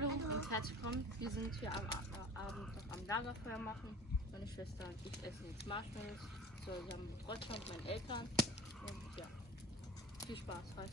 Hallo und herzlich willkommen. Wir sind hier am Abend noch am Lagerfeuer machen. Meine Schwester und ich essen jetzt Marshmallows zusammen mit Roger und meinen Eltern. Und ja, viel Spaß, Ralf.